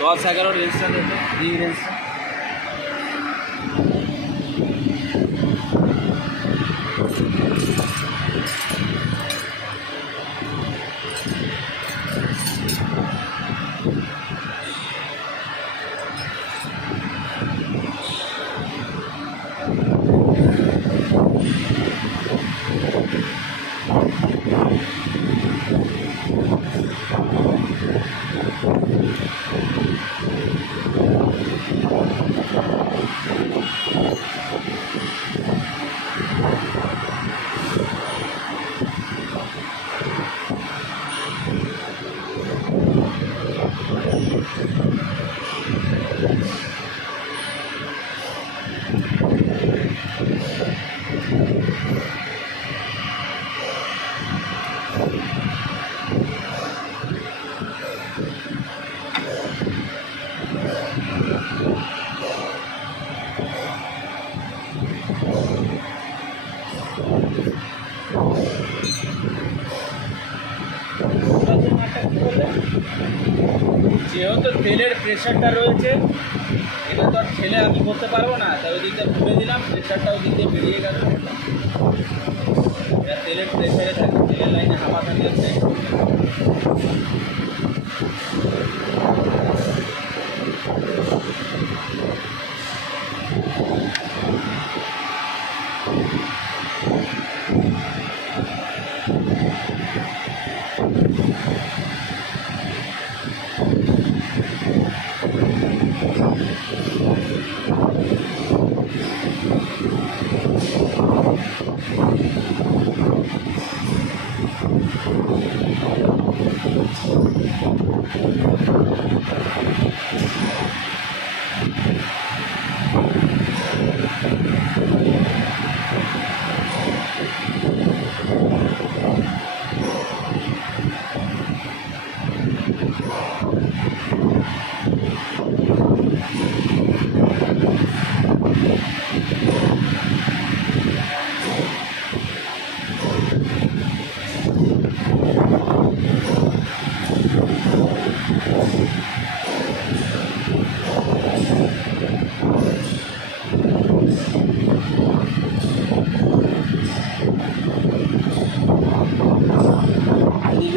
10-11 রেঞ্জটা দেখো, এই রেঞ্জটা। যেহেতু তেলের প্রেশারটা রয়েছে, এটা তো আর ঠেলে আমি করতে পারবো না, তাই ওই দিকটা ঘুরে দিলাম, প্রেশারটা ওই দিক দিয়ে বেরিয়ে গেল। এটা তেলের প্রেশারে থাকে, তেলের লাইনে হাওয়া থাকে হচ্ছে।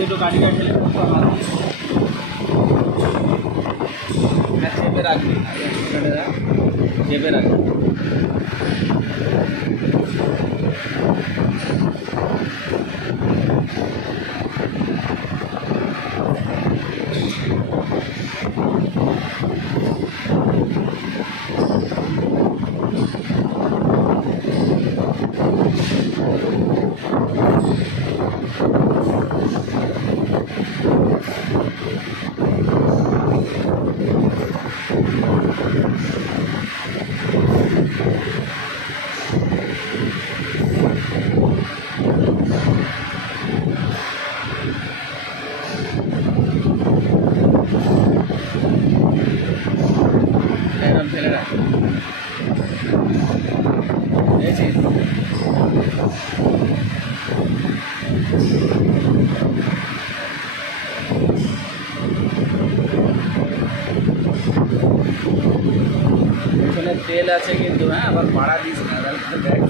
तो गाड़ी का ঠেলে চেপে রাখবি, চেপে রাখবি। তেল আছে কিন্তু, হ্যাঁ আবার ভাড়া দিস না, দেখ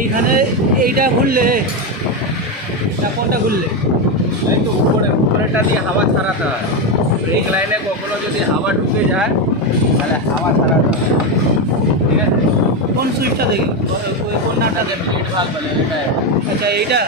এইখানে এইটা ঘুরলে না কোনটা ঘুরলে, এই তো উপরেটা দিয়ে হাওয়া ছাড়াতে হয়। ব্রেক লাইনে কখনো যদি হাওয়া ঢুকে যায় তাহলে হাওয়া ছাড়াতে হয়, ঠিক আছে। কোন সুইচটা দেখি ওই কোন নাটটা দেখি? প্লেট ভাল বলে এটা আচ্ছা এইটা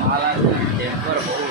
মাল আছে টেম্পার বহু